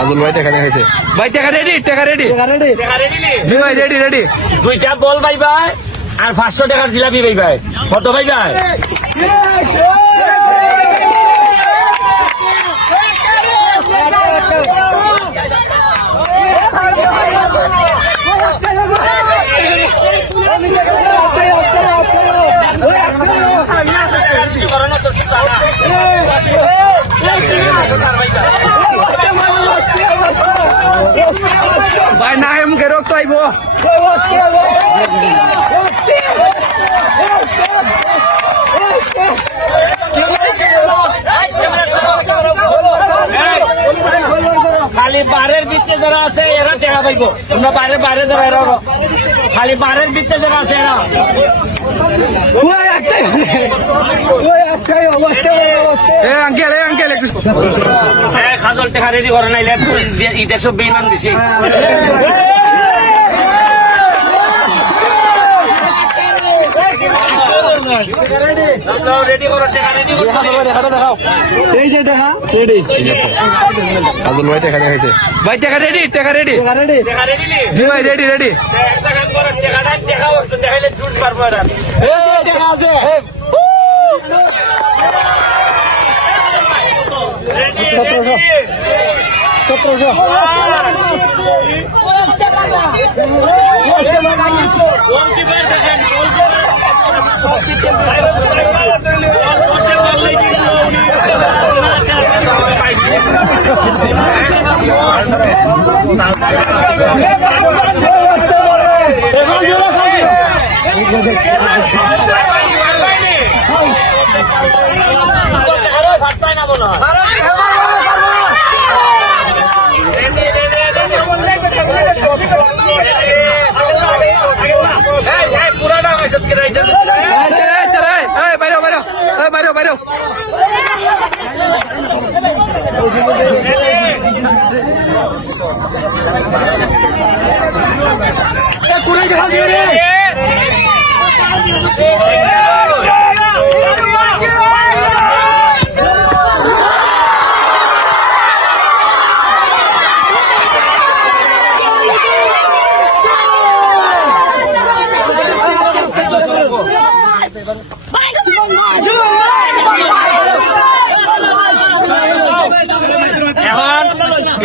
আজল ভাই টাকা দেখাইছে। ভাই টাকা রেডি, টাকা রেডি, জি ভাই রেডি রেডি। দুইটা বল ভাই ভাই আর 500 টাকার জিলাপি ভাই ভাই। কত ভাই ভাই? ভাই না মুখে রক্ত আইব। খালি বারের ভিতরে যারা আছে এরা টাকা পাইব। তোমরা বাইরে বাইরে যারা এরা খালি বারের ভিতরে যারা আছে এরা আঙ্কেল আঙ্কেল একটু খাজল টাকা রেডি করে নাইলে ঈদের সব বেইমান দিছি। রেডি করো টাকা রেডি করো। এই যে টাকা রেডি। আজল ভাই টাকা দেখাইছে। ভাই টাকা রেডি, টাকা রেডি, টাকা রেডি নি? জি ভাই রেডি রেডি। একটা কাম করো টাকাটা দেখাও একটু দেখাইলে জুট পারবো এরা। টাকা আছে। রেডি 1700 গোলকিপার দেখেন পুরাটা মেসেজ করে বাইরে বাইরে বাইরে বাইরে।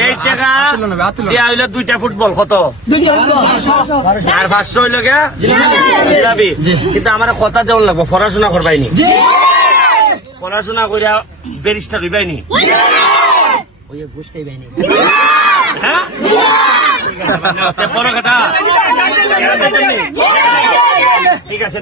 এই টাকা দেওয়া হইলো 2টা ফুটবল। কত? আর 500 হইলো কে জিলাপি। কিন্তু আমার কথা দেওয়ার লাগবো, পড়াশোনা করবাইনি, পড়াশোনা করিয়া ব্যারিস্টার হইবাইনি, হ্যাঁ বড় কথা। ঠিক আছে।